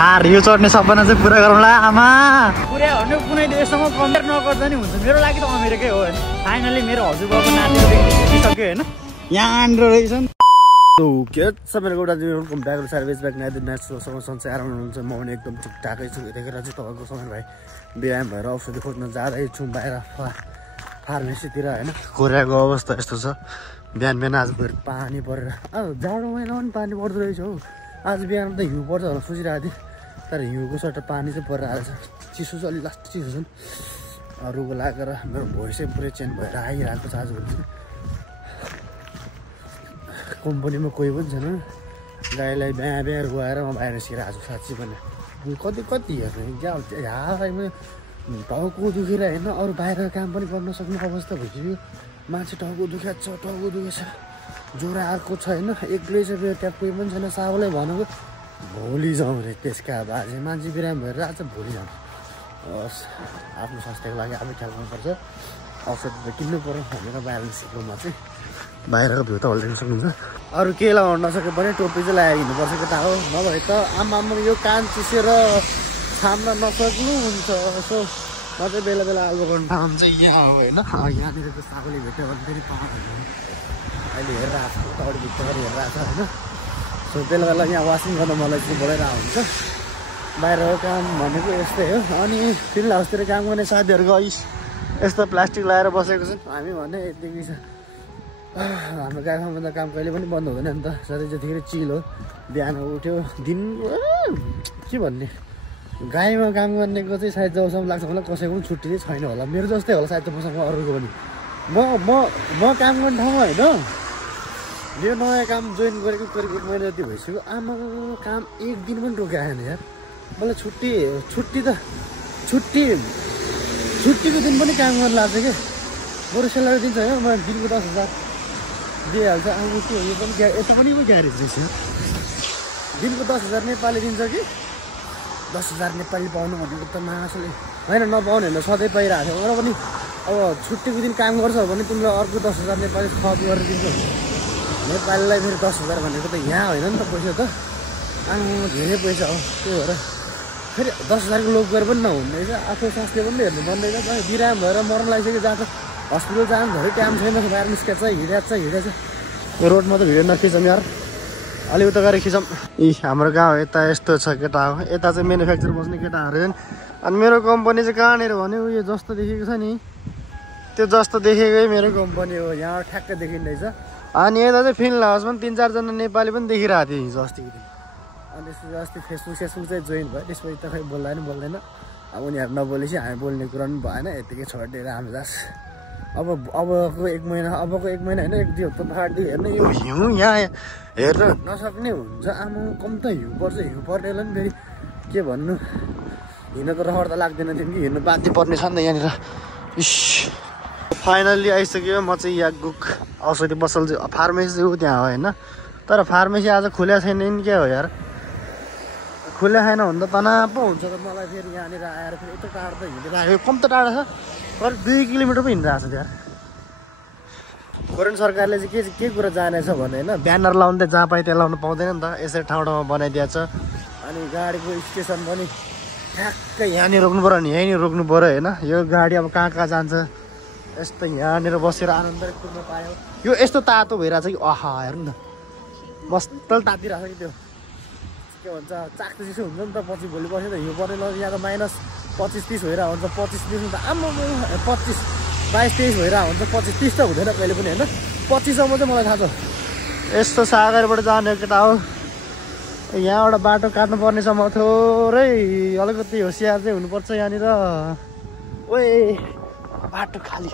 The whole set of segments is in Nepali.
थार यो चढ्ने सपना चाहिँ पुरा गरौँला आमा पुरा भन्ने कुनै देशसँग कम्पेयर नगर्दा नि हुन्छ मेरो लागि त अमेरिकै हो हैन फाइनली मेरो हजुरबाबुको नातिको देखिसक्यो हैन यहाँनिर रहेछ नि के सबैले good welcome back to service back night म्याचसँग सन्चै आराम हुनुहुन्छ म पनि एकदम ठिकठाकै छु यतिखेर चाहिँ तपाईँको समय भाइ बिहान भएर औषधि खोज्न जाँदैछु बाहिर फार्मेसीतिर होइन कोरियाको अवस्था यस्तो छ बिहान बिहान आज फेरि पानी परेर जाडो महिना पनि पानी पर्दो रहेछ हौ आज बिहान त हिउँ पर्छ भनेर सोचिरहेको थिएँ तर हिउँको सट्टा पानी चाहिँ परेर आएछ चिसो चाहिँ अलिक लास्ट चिसो छ नि अरूको लागेर मेरो भोइसै पुरै चेन्ज भएर आइरहेको छ आजभोलि चाहिँ कम्पनीमा कोही पनि छैन गाईलाई बिहा बिहार गएर म बाहिर सिराएको छु साँच्ची पनि कति कति हेर्ने क्या हालैमा टाउको दुखेर होइन अरू बाहिर काम पनि गर्न सक्ने अवस्था भइसक्यो मान्छे टाउको दुखेको छ टाउको दुखेछ ज्वरो आएको छ होइन एक्लै छ त्यहाँ कोही पनि छैन साहुलाई भनेको भोलि जाउँ रे त्यसका बाजे मान्छे बिरामी भएर आज भोलि जाउँ हस् आफ्नो स्वास्थ्यको लागि आफै ख्याल गर्नुपर्छ औषध त किन्नु पऱ्यो भनेर बाहिर निस्केको म चाहिँ बाहिरको भ्यू त हल्लिन सक्नुहुन्छ अरू के लगाउन नसके पनि टोपी चाहिँ लगाएर हिँड्नुपर्छ केटा हो नभए त आमा यो कान चिसेर छाम्न नसक्नु हुन्छ यसो म चाहिँ बेला बेला आलु गर्नु ठाउँ चाहिँ यहाँ हो होइन यहाँनिर त सागले भेट्यो भने फेरि पाहाडहरू अहिले हेरिरहेको छ उताबाट भित्र हेरिरहेको छ होइन सो बेला बेला यहाँ वासिङ गर्न मलाई चाहिँ बोलाइरहेको हुन्छ बाहिरको काम भनेको यस्तै हो अनि फिल्ड हाउसतिर काम गर्ने साथीहरूको यस्तो प्लास्टिक लगाएर बसेको छ हामी भने यतिकै छ हाम्रो गाईमा त काम कहिले पनि बन्द हुँदैन नि त सधैँ जतिखेर चिल हो बिहान उठ्यो दिन के भन्ने गाईमा काम गर्नेको चाहिँ सायद जबसम्म लाग्छ मलाई कसैको पनि छुट्टी चाहिँ छैन होला मेरो जस्तै होला सायद मसँग अरूको पनि म काम गर्ने ठाउँमा होइन यो नयाँ काम जोइन गरेको करिब 1 महिना जति भइसक्यो आमा काम एक दिन पनि रोकेको आएन यार मलाई छुट्टीको दिन पनि काम गर्न लाग्छ क्या बरु सेलरी दिन्छ होइन म दिनको 10,000 दिइहाल्छ आउनु के हो यो पनि यता पनि ग्यारेज रहेछ दिनको 10,000 नेपाली दिन्छ कि 10,000 नेपाली पाउनु भनेको त मासुले होइन नपाउने होइन सधैँ पाइरहेको थियो र पनि अब छुट्टीको दिन काम गर्छ भने तिमीलाई अर्को 10,000 नेपाली थप गरेर दिन्छ नेपालीलाई फेरि 10,000 भनेको त यहाँ होइन नि त पैसा त आउनु धेरै पैसा हो त्यही भएर फेरि 10,000 को लोक गरेर पनि नहुने रहेछ आफ्नो स्वास्थ्य पनि हेर्नु पर्ने रहेछ बिराम भएर मर्न लागिसक्यो जहाँ त हस्पिटल जानु धेरै टाइम छैन बाहिर निस्केछ हिँडेछ यो रोडमा त भिडियो नखिचौँ यार अलि उता गएर खिचौँ हाम्रो गाउँ यता यस्तो छ केटा हो यता चाहिँ म्यानुफ्याक्चर बस्ने केटाहरू छन् अनि मेरो कम्पनी चाहिँ कहाँनिर भने उयो जस्तो देखेको छ नि त्यो जस्तो देखेकै मेरो कम्पनी हो यहाँ ठ्याक्कै देखिँदैछ अनि यता चाहिँ फिल्ड हाउसमा 3-4 जना नेपाली पनि देखिरहेको थियो हिजो अस्तिको दिन अनि त्यसपछि अस्ति फेसबुक चाहिँ जोइन भयो त्यसपछि त खै बोल्दा नि बोल्दैन अब उनीहरू नबोलेपछि हामी बोल्ने कुरा पनि भएन यतिकै छोडिदिएर हामी जास अबको 1 महिना होइन 1-2 हप्ता फाट्दै हेर्ने यो हिउँ यहाँ हेर्न नसक्ने हुन्छ आमा कम त हिउँ पर्छ हिउँ पर्नेलाई पनि फेरि के भन्नु हिँड्न त रहर त लाग्दैन थियो कि हिँड्नु बाध्य पर्ने छ नि त यहाँनिर इस फाइनल्ली आइसक्यो म चाहिँ यहाँ गुक औषधि पसल चाहिँ फार्मेसी चाहिँ त्यहाँ हो होइन तर फार्मेसी आज खुल्या छैन नि क्या हो यार खुल्या छैन भने त तनाव पो हुन्छ त मलाई फेरि यहाँनिर आएर फेरि यस्तो टाढो त हिँडेर आयो कम त टाढो छ पर 2 किलोमिटर पो हिँडिरहेको छ यार कोरियन सरकारले चाहिँ के कुरा जानेछ भने होइन ब्यानर लाउनु त जहाँ पाइ त्यहाँ लाउनु पाउँदैन नि त यसरी ठाउँ ठाउँमा बनाइदिएको छ अनि गाडीको स्टेसन पनि ठ्याक्कै यहाँनिर रोक्नु पऱ्यो नि यहीँनिर रोक्नु पऱ्यो होइन यो गाडी अब कहाँ जान्छ यस्तो यहाँनिर बसेर आनन्द कुद्न पायो यो यस्तो तातो भइरहेछ कि आहा हेर्नु न मस्तल तातिरहेको छ कि त्यो के भन्छ चाक्टो चिसो हुन्छ नि त पछि भोलि पर्छ त हिउँ पर्ने यहाँ त -25-30 भइरहेको हुन्छ 25-30 त आम्मा 25-22-23 भइरहेको हुन्छ 25-30 त हुँदैन कहिले पनि होइन 25सम्म चाहिँ मलाई थाहा छ यस्तो सागरबाट जाने केटा हो यहाँबाट बाटो काट्नुपर्ने सम्म थोरै अलिकति होसियार चाहिँ हुनुपर्छ यहाँनिर ओए बाटो खाली छ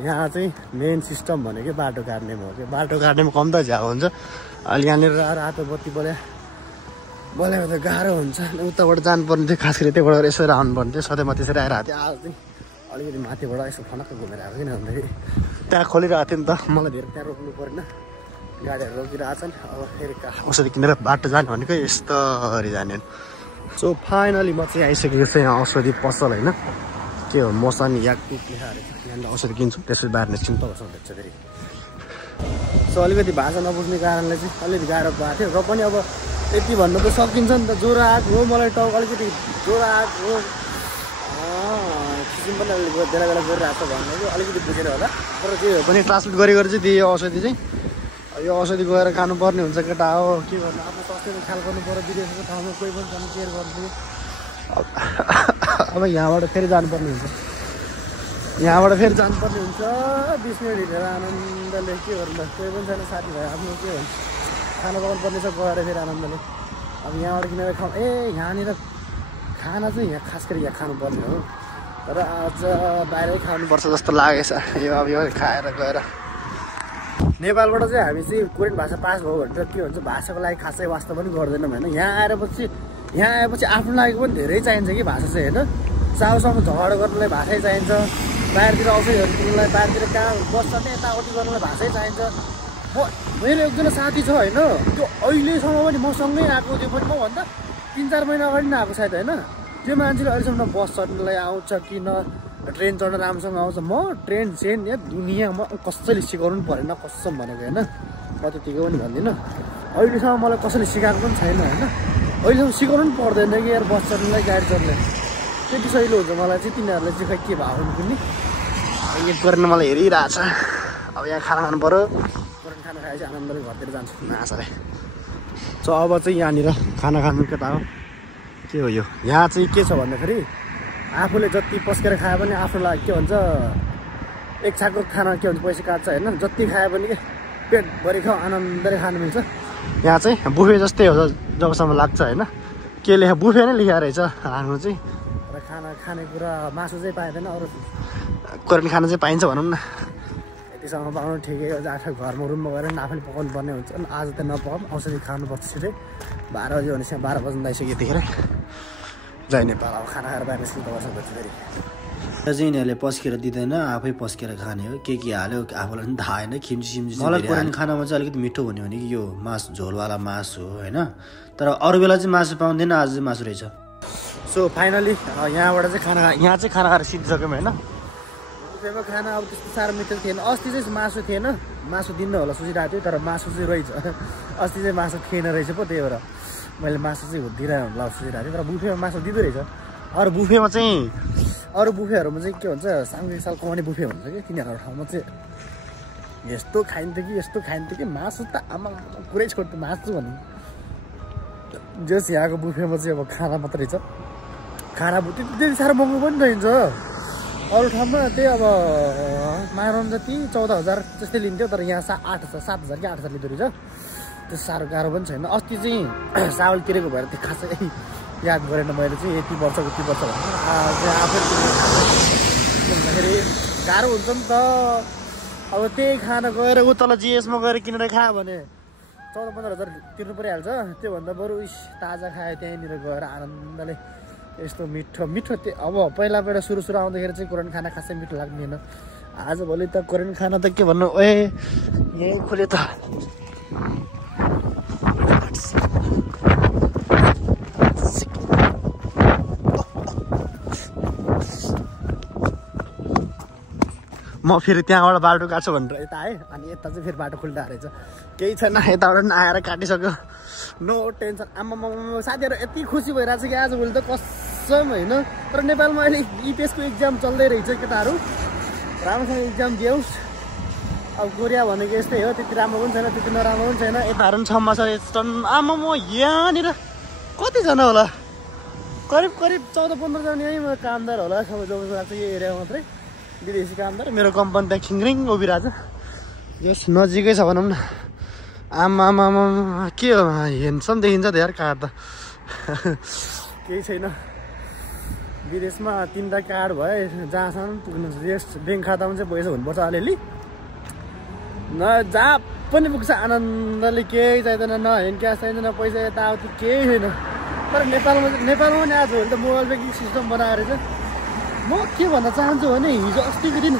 यहाँ चाहिँ मेन सिस्टम भनेको बाटो काट्नेमा हो कि बाटो काट्नेमा कम त झ्याउ हुन्छ अहिले यहाँनिर रातो बत्ती बोलेको त गाह्रो हुन्छ उताबाट जानुपर्ने थियो खास गरी त्यहाँबाट यसो आउनुपर्ने थियो सधैँ म त्यसरी आइरहेको थिएँ आज चाहिँ अलिकति माथिबाट यसो फनक्क घुमेर आएको किन भन्दाखेरि त्यहाँ खोलिरहेको थियो नि त मलाई धेरै त्यहाँ रोक्नु परेन गाडीहरू रोकिरहेको छन् अब फेरि औषधि किनेर बाटो जाने भनेको यस्तरी जाने सो फाइनली म चाहिँ आइसकेको छु यहाँ औषधि पसल होइन के हो मौसमी याकपिक लेखाएर यहाँनिर औषधि किन्छौँ त्यसपछि बाहिर निस्किनु त भेट्छ फेरि सो अलिकति भाषा नबुझ्ने कारणले चाहिँ अलिकति गाह्रो भएको थियो र पनि अब यति भन्नु त सकिन्छ नि त ज्वरो आएको हो मलाई टाउको अलिकति ज्वरो आएको हो किसिम पनि अलिकति बेला बेला गरिरहेको छ भन्नु कि अलिकति बुझेर होला तर के हो पनि ट्रान्समिट गरी चाहिँ दियो औषधि चाहिँ यो औषधि गएर खानुपर्ने हुन्छ केटा हो के गर्नु आफ्नो स्वास्थ्यको ख्याल गर्नु पर्यो विदेशको ठाउँमा कोही पनि जानु केयर गर्नु अब यहाँबाट फेरि जानुपर्ने हुन्छ बिस मिनट हिँडेर आनन्दले के गर्नु कोही पनि छैन साथीभाइ आफ्नो के भन्छ खाना पकाउनु पर्ने छ गएर फेरि आनन्दले अब यहाँबाट किनेर खाऊ यहाँनिर खाना चाहिँ यहाँ खास गरी यहाँ खानुपर्ने हो तर आज बाहिरै खानुपर्छ जस्तो लागेछ यो अब यो खाएर गएर नेपालबाट चाहिँ हामी चाहिँ कोरियन भाषा पास भयो भनेर के भन्छ भाषाको लागि खासै वास्ता पनि गर्दैनौँ होइन यहाँ आएपछि आफ्नो लागि पनि धेरै चाहिन्छ कि भाषा चाहिँ होइन साउसँग झगडा गर्नुलाई भाषै चाहिन्छ बाहिरतिर औषधिहरू किन्नुलाई बाहिरतिर कहाँ बस्छ नि यताउति गर्नुलाई भाषै चाहिन्छ मेरो एकजना साथी छ होइन त्यो अहिलेसम्म पनि मसँगै आएको त्यो पनि मभन्दा 3-4 महिना अगाडि नै आएको सायद होइन त्यो मान्छेले अहिलेसम्म बस चढ्नुलाई आउँछ कि न ट्रेन चढ्न राम्रोसँग आउँछ म ट्रेन चेन या दुनियाँमा कसैले सिकाउनु परेन कसम भनेको होइन म त्यतिकै पनि भन्दिनँ अहिलेसम्म मलाई कसैले सिकाएको पनि छैन होइन अहिलेसम्म सिकाउनु पनि पर्दैन कि यार बस चढ्नुलाई गाडी चढ्नुलाई त्यति सहिलो हुन्छ मलाई चाहिँ तिनीहरूले चाहिँ खै के भएको पनि एक गरेर मलाई हेरिरहेछ अब यहाँ खाना खानु पऱ्यो खाना खाएपछि आनन्दले घरतिर जान्छु आशाले सो अब चाहिँ यहाँनिर खाना खानु केटा हो के हो यो यहाँ चाहिँ के छ भन्दाखेरि आफूले जति पस्केर खायो भने आफ्नो लागि के भन्छ एक छाकको खाना के भन्छ पैसा काट्छ होइन जति खायो भने के पेटभरि खाऊ आनन्दले खानु मिल्छ यहाँ चाहिँ बुफे जस्तै हो जबसम्म लाग्छ होइन के लेखा बुफे नै लेखा रहेछ हाम्रो चाहिँ र खाना खानेकुरा मासु चाहिँ पाइँदैन अरू कोरियन खाना चाहिँ पाइन्छ भनौँ न यतिसम्म पाउनु ठिकै हो आफै घरमा रुममा गएर आफैले पकाउनु पर्ने हुन्छ अनि आज त नपकाऊँ औषधि खानुपर्छ छिटै 12 बजी भनेपछि 12 बज्नु आइसक्यो यतिखेर जय नेपाल अब खाना खाएर बाहिर निस्किनु पर्छ फेरि चाहिँ यिनीहरूले पस्केर दिँदैन आफै पस्केर खाने हो के हाल्यो आफूलाई पनि थाहा होइन खिम्ची सिम्ची मलाई कोरियन खानामा चाहिँ अलिकति मिठो हुने भने कि यो मासु झोलवाला मासु हो होइन तर अरू बेला चाहिँ मासु पाउँदैन आज चाहिँ मासु रहेछ सो फाइनली यहाँबाट चाहिँ यहाँ चाहिँ खाना खाएर सिद्धिसक्यौँ होइन बुफेमा खाना अब त्यस्तो साह्रो मिठो थिएन अस्ति चाहिँ मासु थिएन मासु दिनु होला सोचिरहेको थियो तर मासु चाहिँ रहेछ अस्ति चाहिँ मासु थिएन रहेछ पो त्यही भएर मैले मासु चाहिँ दिइरह होला सोचिरहेको थिएँ तर बुफेमा मासु दिँदो रहेछ अरू बुफेहरूमा चाहिँ के भन्छ साङ्गे साल कमाउने बुफे हुन्छ कि तिनीहरूको ठाउँमा चाहिँ यस्तो खाइन्थ्यो कि मासु त आमा पुरै छोड्थ्यो मासु भन्नु जस यहाँको बुफेमा चाहिँ अब खाना मात्रै छ खाना त्यति साह्रो महँगो पनि रहन्छ अरू ठाउँमा त्यही अब मारन जति 14,000 जस्तै लिन्थ्यो तर यहाँ 7,000 कि 8,000 लिँदो रहेछ त्यस्तो साह्रो गाह्रो पनि छैन अस्ति चाहिँ चावल किनेको भएर त्यो खासै याद गरेन मैले चाहिँ यति वर्ष भनेर आफै भन्दाखेरि गाह्रो हुन्छ नि त अब त्यही खाना गएर उतल जिएसमा गएर किनेर खायो भने 14-15,000 तिर्नु परिहाल्छ त्योभन्दा बरु ताजा खायो त्यहीँनिर गएर आनन्दले यस्तो मिठो त्यो अब पहिला सुरु आउँदाखेरि चाहिँ कोरियन खाना खासै मिठो लाग्दैन आजभोलि त कोरियन खाना त के भन्नु यहीँ खोले त म फेरि त्यहाँबाट बाटो काट्छु भनेर यता आएँ अनि यता चाहिँ फेरि बाटो खुल्दा रहेछ केही छैन यताबाट आएर काटिसक्यो नो टेन्सन आम्मा साथीहरू यति खुसी भइरहेको छ कि आजभोलि त कसम होइन तर नेपालमा अहिले इपिएसको इक्जाम चल्दै रहेछ केटाहरू राम्रोसँग इक्जाम दियोस् अब कोरिया भनेको यस्तै हो त्यति राम्रो पनि छैन त्यति नराम्रो पनि छैन यताहरू पनि छम्मा छ आमा म यहाँनिर कतिजना होला करिब 14-15 जना यहीँ कामदार होला सबै जब लाग्छ यो एरियामा मात्रै विदेशी कामदार मेरो कम्पनी त्यहाँ खिङ्रिङ उभिरहेछ यस नजिकै छ भनौँ न आमा के हो हेन्सम देखिन्छ त यार कार्ड त केही छैन विदेशमा 3टा कार्ड भए जहाँसम्म पुग्नु यस ब्याङ्क खातामा चाहिँ पैसा हुनुपर्छ अलिअलि न जहाँ पनि पुग्छ आनन्दले केही चाहिँदैन न हेन्ड क्यास चाहिँदैन पैसा यताउति केही छैन तर नेपालमा पनि आजभोलि त मोबाइल ब्याङ्किङ सिस्टम बनाएर चाहिँ म के भन्न चाहन्छु भने हिजो अस्तिको दिन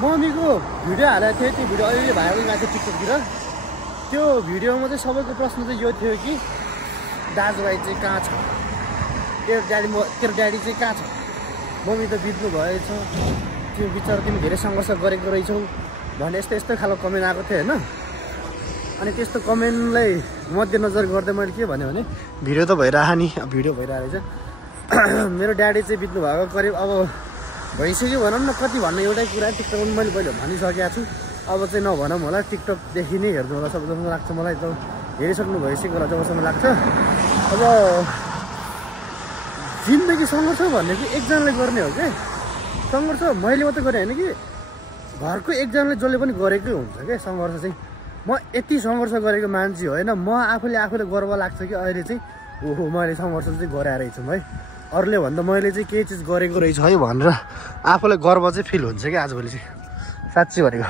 मम्मीको भिडियो हालेको थियो त्यो भिडियो अहिले भाइरल गएको थियो टिकटकतिर त्यो भिडियोमा चाहिँ सबैको प्रश्न चाहिँ यो थियो कि दाजुभाइ चाहिँ कहाँ छ तेरो ड्याडी चाहिँ कहाँ छ मम्मी त बित्नु भएछ, त्यो बिचरा तिमी धेरै सङ्घर्ष गरेको रहेछौ भने यस्तो खालको कमेन्ट आएको थियो होइन। अनि त्यस्तो कमेन्टलाई मध्यनजर गर्दै मैले के भने भिडियो त भइरह नि, भिडियो भइरहेको रहेछ। मेरो ड्याडी चाहिँ बित्नु भएको करिब अब भइसक्यो भनौँ न, कति भन्ने एउटै कुरा टिकटकमा मैले पहिले भनिसकेको छु। अब चाहिँ नभनौँ होला, टिकटकदेखि नै हेर्नु होला जबसम्म लाग्छ मलाई, त हेरिसक्नु भइसक्यो होला जबसम्म लाग्छ। अब जिन्दगी सङ्घर्ष भनेको एकजनाले गर्ने हो क्या, सङ्घर्ष मैले मात्रै गरेँ होइन कि घरको एकजनाले जसले पनि गरेकै हुन्छ क्या सङ्घर्ष चाहिँ। म यति सङ्घर्ष गरेको मान्छे होइन, म आफूले गर्व लाग्छ कि अहिले चाहिँ ओहो मैले सङ्घर्ष चाहिँ गराएर रहेछु है, अरूले भन्दा मैले चाहिँ केही चिज गरेको रहेछु है भनेर आफूलाई गर्व चाहिँ फिल हुन्छ क्या आजभोलि चाहिँ, साँच्ची भनेको।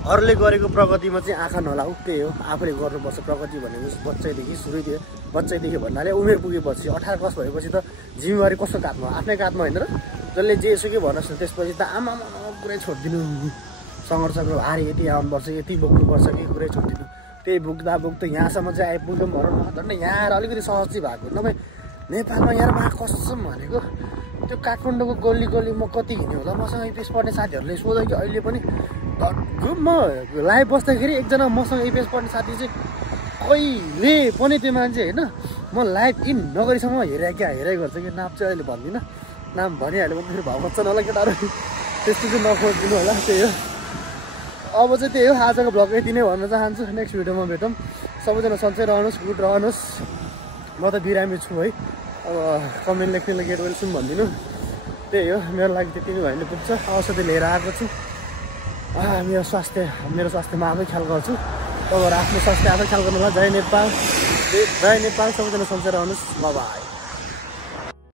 अरूले गरेको प्रगतिमा चाहिँ आँखा नलाऊ, त्यही हो आफूले गर्नुपर्छ प्रगति भनेको। बच्चैदेखि भन्नाले उमेर पुगेपछि 18 वर्ष भएपछि त जिम्मेवारी कसको काँधमा, आफ्नै काँधमा होइन र, जसले जे सुक्यो भन्नुहोस् न, त्यसपछि त आमा पुरै छोडिदिनु, सङ्घर्षको भार यति आउनुपर्छ, यति बोक्नुपर्छ कि कुरै छोडिदिनु। त्यही बोक्दा यहाँसम्म चाहिँ आइपुग्यौँ भनौँ न, झन् यहाँ अलिकति सहज चाहिँ भएको नभए नेपालमा यहाँ कसम भनेको त्यो काठमाडौँको गल्ली म कति हिँड्यो होला, मसँग इपिएस पढ्ने साथीहरूले सोध्यो कि अहिले पनि म लाइभ बस्दाखेरि एकजना मसँग इपिएस पढ्ने साथी चाहिँ कहिले पनि त्यो मान्छे होइन म लाइभ इन नगरीसम्म हेरे गर्छ कि, नाम चाहिँ अहिले भन्दिनँ, नाम भनिहाल्यो भने फेरि भाउ बच्छ होला केटाहरू, त्यस्तो चाहिँ नखोजिदिनु होला। त्यही हो, अब चाहिँ त्यही हो, आजको भ्लग यति नै भन्न चाहन्छु। नेक्स्ट भिडियोमा भेटौँ, सबैजना सन्चै रहनुहोस्, गुड रहनुहोस्। म त बिरामी छु है, अब कमेन्ट लेख्नेलाई गेट वेल सुन भनिदिनु। त्यही हो, मेरो लागि त्यति नै भयो भने पुग्छ। औषधि लिएर आएको छु, मेरो स्वास्थ्यमा आफै ख्याल गर्छु। तपाईँहरू आफ्नो स्वास्थ्य आफै ख्याल गर्नु होला। जय नेपाल, सबैजना सन्चै रहनुहोस्, बाई।